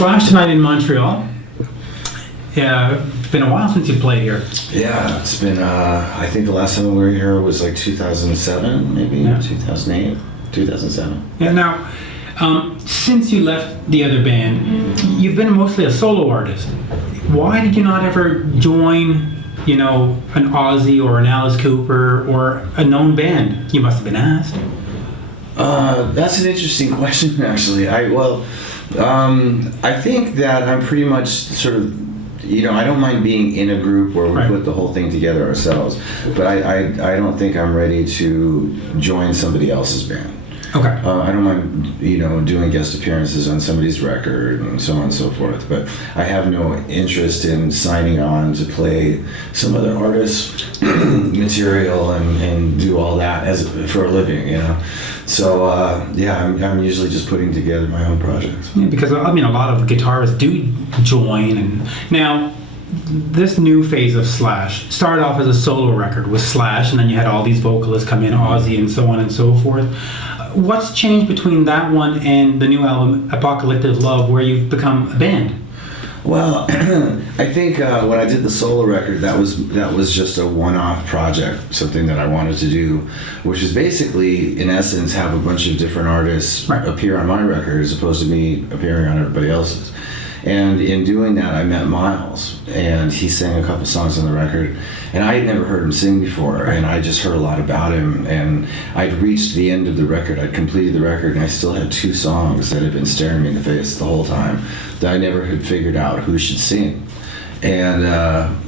Flash tonight in Montreal. Yeah, it's been a while since you played here. Yeah, it's been, I think the last time we were here was like 2007, maybe, Yeah. 2008, 2007. Yeah, now, since you left the other band, you've been mostly a solo artist. Why did you not ever join, you know, an Ozzy or an Alice Cooper or a known band? You must have been asked. That's an interesting question, actually. I think that I'm pretty much sort of, you know, I don't mind being in a group where we Right. put the whole thing together ourselves, but I don't think I'm ready to join somebody else's band. Okay. I don't mind, you know, doing guest appearances on somebody's record and so on and so forth, but I have no interest in signing on to play some other artist's material and do all that for a living, you know. So, I'm usually just putting together my own projects. Yeah, because, I mean, a lot of guitarists do join. And now, this new phase of Slash started off as a solo record with Slash, and then you had all these vocalists come in, Ozzy and so on and so forth. What's changed between that one and the new album, Apocalyptic Love, where you've become a band? Well, I think when I did the solo record, that was just a one-off project, something that I wanted to do, which is basically, in essence, have a bunch of different artists Right. appear on my record as opposed to me appearing on everybody else's. And in doing that, I met Miles, and he sang a couple songs on the record, and I had never heard him sing before, and I just heard a lot about him, and I'd reached the end of the record. I'd completed the record, and I still had 2 songs that had been staring me in the face the whole time that I never had figured out who should sing. And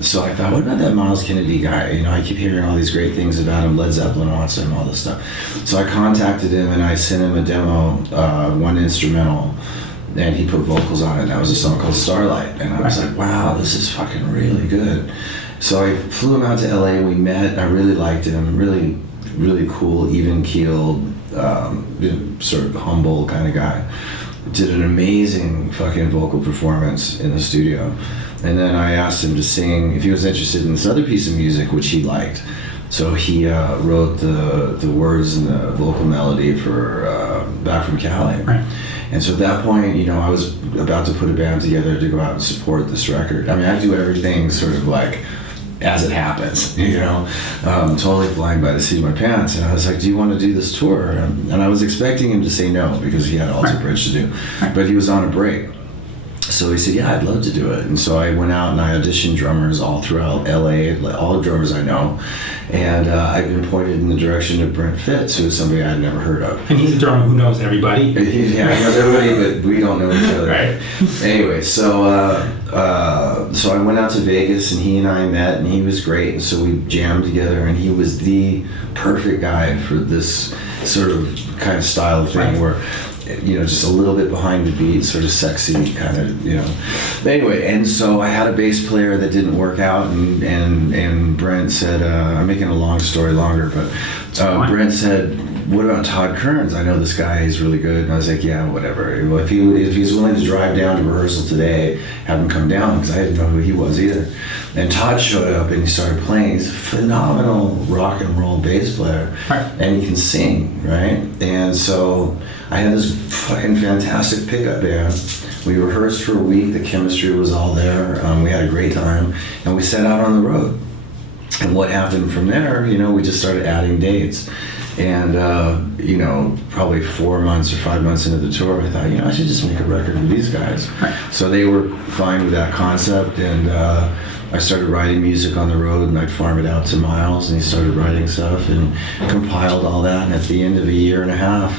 so I thought, what about that Miles Kennedy guy? You know, I keep hearing all these great things about him. Led Zeppelin wants him, all this stuff. So I contacted him, and I sent him a demo, one instrumental, and he put vocals on it. That was a song called Starlight, and I was like, wow, this is fucking really good. So I flew him out to LA, and we met. I really liked him, really, really cool, even-keeled, sort of humble kind of guy. Did an amazing fucking vocal performance in the studio. And then I asked him to sing, if he was interested in this other piece of music, which he liked. So he wrote the words and the vocal melody for Back from Cali. Right. And so at that point, you know, I was about to put a band together to go out and support this record. I mean, I do everything sort of like as it happens, you know, totally flying by the seat of my pants. And I was like, do you want to do this tour? And I was expecting him to say no because he had Alter Bridge to do, but he was on a break. So he said, yeah, I'd love to do it. And so I went out and I auditioned drummers all throughout LA, all the drummers I know. And I've been pointed in the direction of Brent Fitz, who is somebody I'd never heard of. And he's a drummer who knows everybody. Yeah, he knows everybody, but we don't know each other. Right. Anyway, so I went out to Vegas, and he and I met, and he was great. And so we jammed together, and he was the perfect guy for this sort of kind of style of thing where, you know, just a little bit behind the beat, sort of sexy kind of, you know. But anyway, and so I had a bass player that didn't work out, and Brent said, I'm making a long story longer, but Brent said, what about Todd Kearns? I know this guy, he's really good. And I was like, yeah, whatever. Well, if he's willing to drive down to rehearsal today, have him come down, because I didn't know who he was either. And Todd showed up and he started playing. He's a phenomenal rock and roll bass player, and he can sing, right? And so I had this fucking fantastic pickup band. We rehearsed for a week. The chemistry was all there. We had a great time, and we set out on the road. And what happened from there, you know, we just started adding dates. And, you know, probably 4 months or 5 months into the tour, I thought, you know, I should just make a record with these guys. So they were fine with that concept, and I started writing music on the road, and I'd farm it out to Miles, and he started writing stuff and compiled all that. And at the end of a year and a half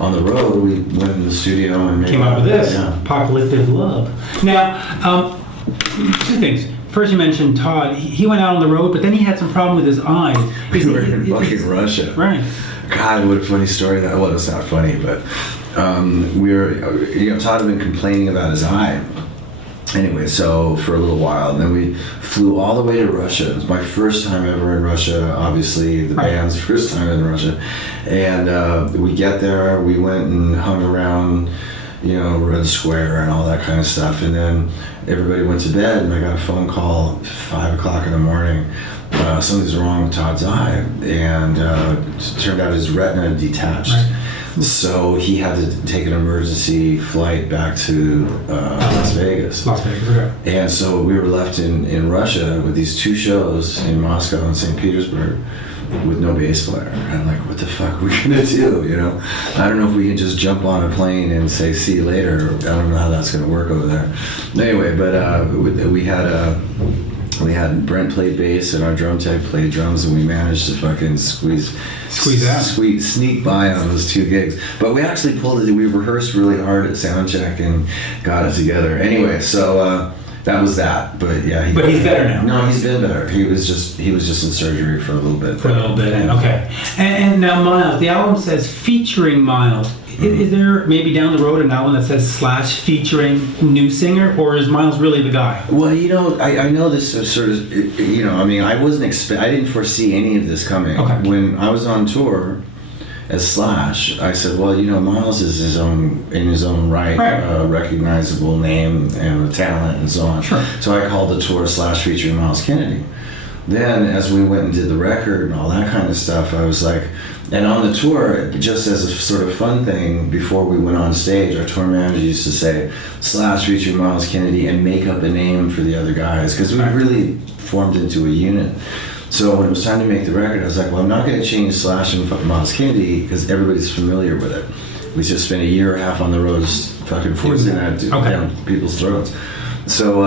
on the road, we went in the studio and came up with this, Apocalyptic Love. Now, 2 things. First, you mentioned Todd. He went out on the road, but then he had some problem with his eyes. We were in fucking Russia. Right. God, what a funny story that was. Well, it's not funny, but we were, you know, Todd had been complaining about his eye. Anyway, so for a little while, and then we flew all the way to Russia. It was my first time ever in Russia, obviously the band's first time in Russia. And we get there, we went and hung around, you know, Red Square and all that kind of stuff. And then everybody went to bed, and I got a phone call at 5 o'clock in the morning. Something's wrong with Todd's eye. And it turned out his retina detached. So he had to take an emergency flight back to Las Vegas. Las Vegas, okay. And so we were left in Russia with these 2 shows in Moscow and St. Petersburg with no bass player. And I'm like, what the fuck are we gonna do, you know? I don't know if we can just jump on a plane and say, see you later. I don't know how that's gonna work over there. Anyway, but we had Brent played bass and our drum tech played drums, and we managed to fucking sneak by on those 2 gigs. But we actually pulled it. We rehearsed really hard at soundcheck and got it together. Anyway, so that was that. But yeah, but he's better now. No, he's been better. He was just in surgery for a little bit. Okay. And now Miles, the album says featuring Miles. Is there maybe down the road an album that says / featuring new singer, or is Miles really the guy? Well, you know, I know this is sort of, you know, I mean, I didn't foresee any of this coming. Okay. When I was on tour as Slash, I said, well, you know, Miles is in his own right. Recognizable name and a talent and so on. Sure. So I called the tour / featuring Miles Kennedy. Then, as we went and did the record and all that kind of stuff, I was like, and on the tour, just as a sort of fun thing, before we went on stage, our tour manager used to say, / featuring Miles Kennedy, and make up a name for the other guys, because we really formed into a unit. So when it was time to make the record, I was like, well, I'm not going to change / and Miles Kennedy, because everybody's familiar with it. We just spent a year and a half on the road fucking forcing that down people's throats. So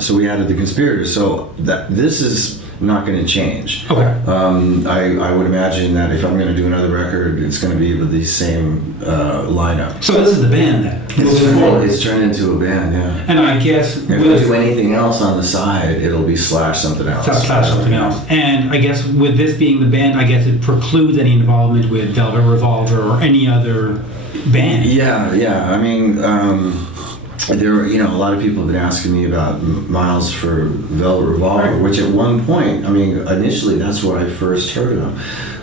so we added the Conspirators. So this is not going to change. Okay. I would imagine that if I'm going to do another record, it's going to be with the same lineup. So this is the band then? It's turned into a band, yeah. And I guess... If we do anything else on the side, it'll be / something else. / something else. And I guess with this being the band, I guess it precludes any involvement with Velvet Revolver or any other band. Yeah. I mean... there, you know, a lot of people have been asking me about Miles for Velvet Revolver, which at one point, I mean, initially that's where I first heard of him.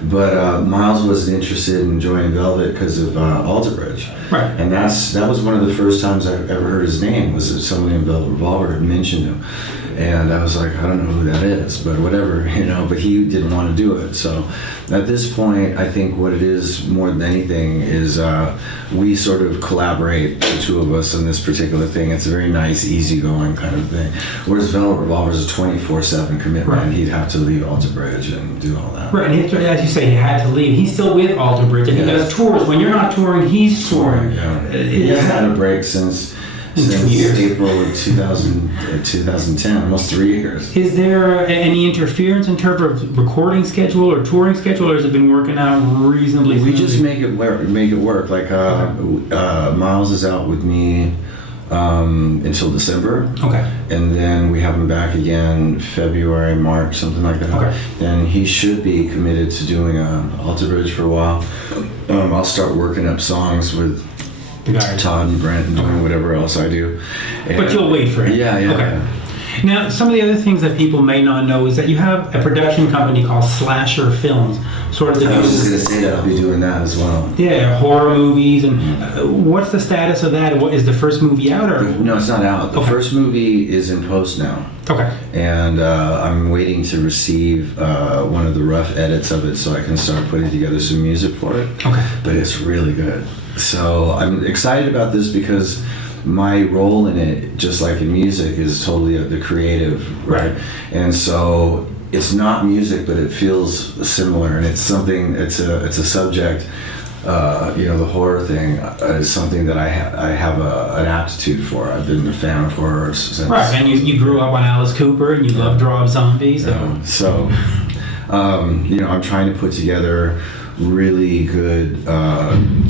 But Miles wasn't interested in joining Velvet because of Alter Bridge. Right. And that was one of the first times I ever heard his name, was that somebody in Velvet Revolver had mentioned him. And I was like, I don't know who that is, but whatever, you know, but he didn't want to do it. So at this point, I think what it is more than anything is we sort of collaborate, the 2 of us, on this particular thing. It's a very nice, easygoing kind of thing. Whereas Velvet Revolver is a 24/7 commitment. Right. He'd have to leave Alter Bridge and do all that. Right, and as you say, he had to leave. He's still with Alter Bridge, and he does tours. When you're not touring, he's touring. Yeah. He hasn't had a break since April of 2010, almost 3 years. Is there any interference in terms of recording schedule or touring schedule, or has it been working out reasonably? We just make it work. Like Miles is out with me until December. Okay. And then we have him back again February, March, something like that. Okay. Then he should be committed to doing Alter Bridge for a while. I'll start working up songs with Todd and Brent and doing whatever else I do. But you'll wait for it. Yeah. Okay. Now, some of the other things that people may not know is that you have a production company called Slasher Films. Sort of. I was just going to say that I'll be doing that as well. Yeah, horror movies. And what's the status of that? What is the first movie out, or? No, it's not out. The first movie is in post now. Okay. And I'm waiting to receive one of the rough edits of it so I can start putting together some music for it. Okay. But it's really good. So I'm excited about this because my role in it, just like in music, is totally the creative, right? And so it's not music, but it feels similar, and it's something. It's a subject. You know, the horror thing is something that I have an aptitude for. I've been a fan of horror since. Right, and you grew up on Alice Cooper, and you love Rob Zombie. So you know, I'm trying to put together really good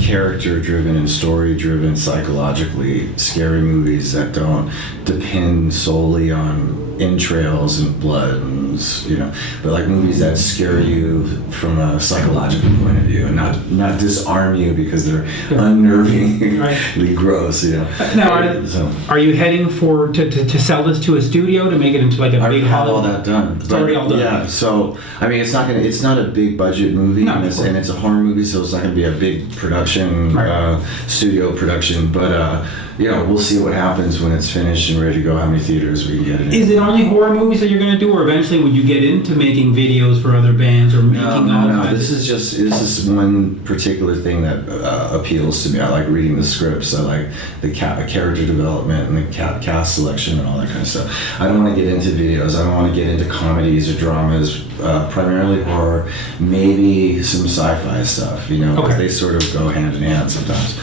character-driven and story-driven, psychologically scary movies that don't depend solely on entrails and blood, and, you know, but like movies that scare you from a psychological point of view and not disarm you because they're unnervingly gross, you know. Now, are you heading to sell this to a studio to make it into like a big? I have all that done. It's already all done. Yeah, so I mean, it's not a big budget movie, and it's a horror movie, so it's not going to be a big production, studio production, but. You know, we'll see what happens when it's finished and ready to go, how many theaters we can get in. Is it only horror movies that you're going to do, or eventually would you get into making videos for other bands or making No. This is one particular thing that appeals to me. I like reading the scripts. I like the character development and the cast selection and all that kind of stuff. I don't want to get into videos. I don't want to get into comedies or dramas. Primarily horror, maybe some sci-fi stuff. You know, Okay. they sort of go hand in hand sometimes.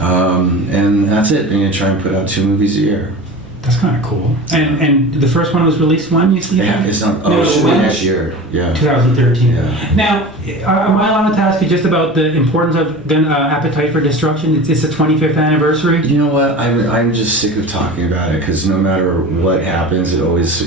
And that's it. I'm gonna try and put out 2 movies a year. That's kind of cool. And the first one was released when, you see? Yeah, it's not. Oh, it should be next year. Yeah. 2013. Yeah. Now, am I allowed to ask you just about the importance of Appetite for Destruction? It's the 25th anniversary. You know what? I'm just sick of talking about it because no matter what happens, it always.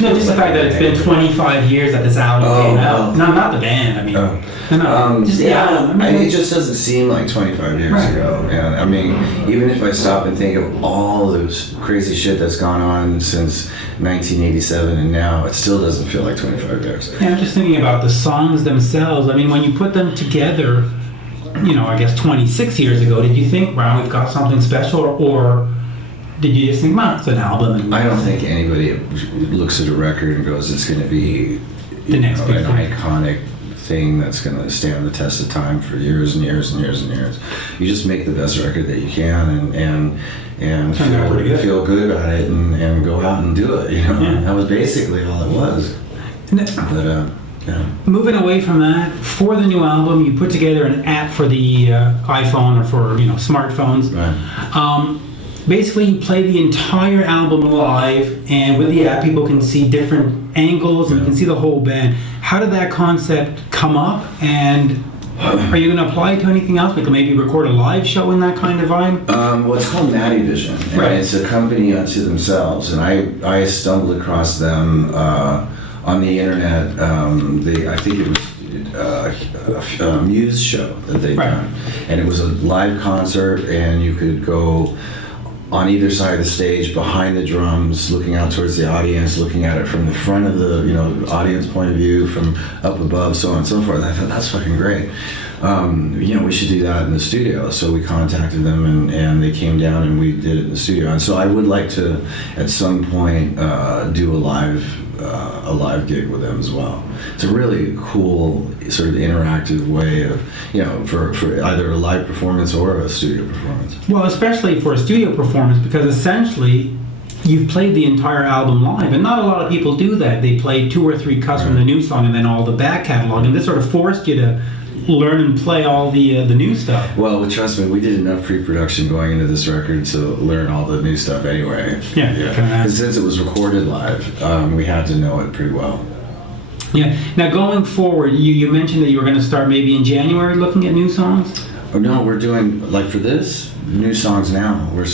No, just the fact that it's been 25 years that this album came out. No, not the band. I mean, just the album. I mean, it just doesn't seem like 25 years ago. And I mean, even if I stop and think of all those crazy shit that's gone on since 1987 and now, it still doesn't feel like 25 years. Yeah, I'm just thinking about the songs themselves. I mean, when you put them together, you know, I guess 26 years ago, did you think, wow, we've got something special, or did you just think, man, it's an album? And I don't think anybody looks at a record and goes, it's going to be the next big an thing. iconic thing that's going to stand the test of time for years and years and years and years. You just make the best record that you can and feel good about it and go out and do it. You know, that was basically all it was. But moving away from that, for the new album, you put together an app for the iPhone or for smartphones. Right. Basically, you play the entire album live, and with the app, people can see different angles and you can see the whole band. How did that concept come up, and are you going to apply it to anything else? Like maybe record a live show in that kind of vibe? Well, it's called Natty Vision, and it's a company unto themselves, and I stumbled across them on the internet. I think it was a Muse show that they'd done, and it was a live concert, and you could go on either side of the stage, behind the drums, looking out towards the audience, looking at it from the front of the audience point of view, from up above, so on and so forth. I thought, that's fucking great. We should do that in the studio. So we contacted them, and they came down, and we did it in the studio. And so I would like to, at some point, do a live gig with them as well. It's a really cool sort of interactive way of, for either a live performance or a studio performance. Well, especially for a studio performance, because essentially you've played the entire album live, and not a lot of people do that. They play 2 or 3 cuts from the new song and then all the back catalog, and this sort of forced you to learn and play all the new stuff. Well, trust me, we did enough pre-production going into this record to learn all the new stuff anyway. Yeah. And since it was recorded live, we had to know it pretty well. Yeah. Now, going forward, you mentioned that you were going to start maybe in January looking at new songs? Oh, no, we're doing, like for this, new songs now. I'm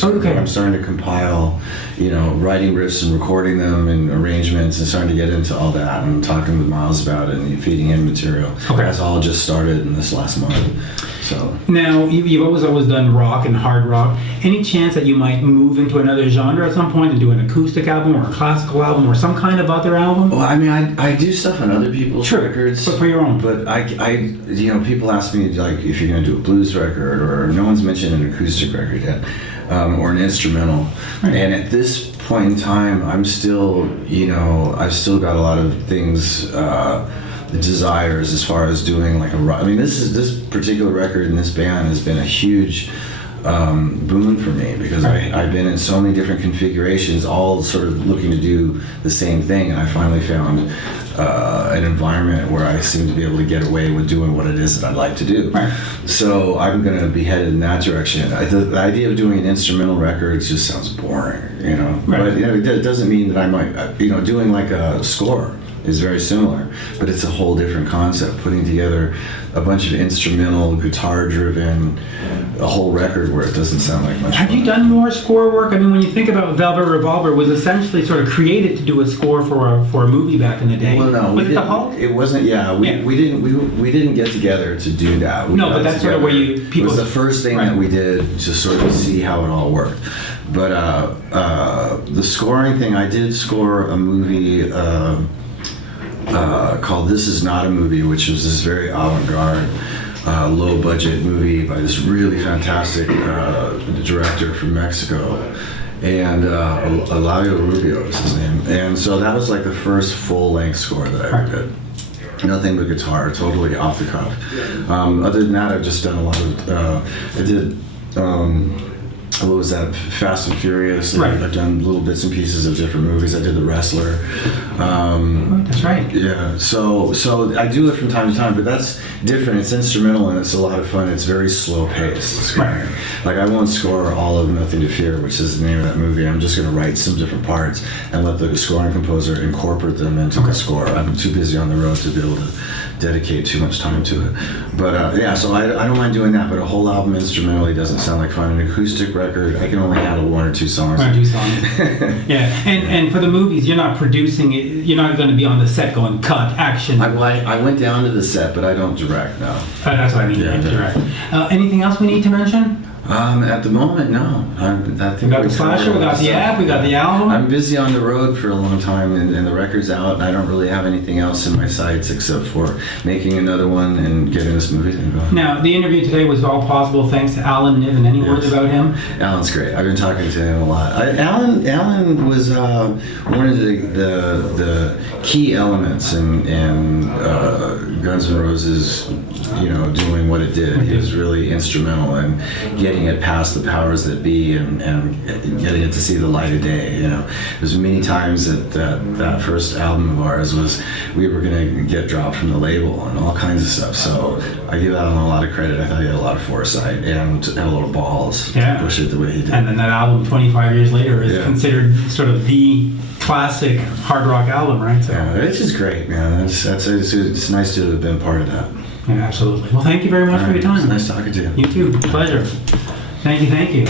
starting to compile, writing riffs and recording them and arrangements and starting to get into all that and talking with Miles about it and feeding in material. Okay. That's all just started in this last month. So now, you've always done rock and hard rock. Any chance that you might move into another genre at some point and do an acoustic album or a classical album or some kind of other album? Well, I mean, I do stuff on other people's records, but for your own. But people ask me like if you're going to do a blues record, or no one's mentioned an acoustic record yet, or an instrumental. Right. And at this point in time, I'm still, I've still got a lot of things. Desires as far as doing like a rock. I mean, this particular record and this band has been a huge boon for me because I've been in so many different configurations, all sort of looking to do the same thing, and I finally found an environment where I seem to be able to get away with doing what it is that I'd like to do. Right. So I'm going to be headed in that direction. The idea of doing an instrumental record just sounds boring, Right. But it doesn't mean that I might, doing like a score is very similar, but it's a whole different concept. Putting together a bunch of instrumental, guitar-driven, a whole record where it doesn't sound like much. Have you done more score work? I mean, when you think about Velvet Revolver, was essentially sort of created to do a score for a movie back in the day. Well, no, was it the Hulk? It wasn't. Yeah, we didn't get together to do that. But that's sort of where people. It was the first thing that we did to sort of see how it all worked. But the scoring thing, I did score a movie. Called This Is Not a Movie, which was this very avant-garde, low-budget movie by this really fantastic director from Mexico. and Eladio Rubio is his name. And so that was like the first full-length score that I ever did. Nothing but guitar, totally off the cuff. Other than that, I've just done a lot of. I did. What was that? Fast and Furious. Right. I've done little bits and pieces of different movies. I did The Wrestler. That's right. Yeah. So I do it from time to time, but that's different. It's instrumental and it's a lot of fun. It's very slow paced. Right. Like I won't score all of Nothing to Fear, which is the name of that movie. I'm just going to write some different parts and let the scoring composer incorporate them into the score. I'm too busy on the road to be able to dedicate too much time to it. But yeah, so I don't mind doing that, but a whole album instrumentally doesn't sound like fun. An acoustic record, I can only handle one or two songs. One or two songs. Yeah, and for the movies, you're not producing it. You're not going to be on the set going cut action. I went down to the set, but I don't direct now. That's what I mean. Yeah, Direct. Anything else we need to mention? At the moment, no. I think We got the slasher, we got the app, we got the album. I'm busy on the road for a long time, and the record's out, and I don't really have anything else in my sights except for making another one and getting this movie thing going. Now, the interview today was all possible thanks to Alan Niven. Any words about him? Alan's great. I've been talking to him a lot. Alan was one of the key elements in Guns N' Roses, doing what it did. He was really instrumental in getting it past the powers that be and getting it to see the light of day. There's many times that first album of ours we were going to get dropped from the label and all kinds of stuff. So I give Alan a lot of credit. I thought he had a lot of foresight and a lot of balls to push it the way he did. And then that album 25 years later is considered sort of the classic hard rock album, right? So yeah, it's just great, man. It's nice to have been part of that. Yeah, absolutely. Well, thank you very much for your time. It's nice talking to you. You too. Pleasure. Thank you.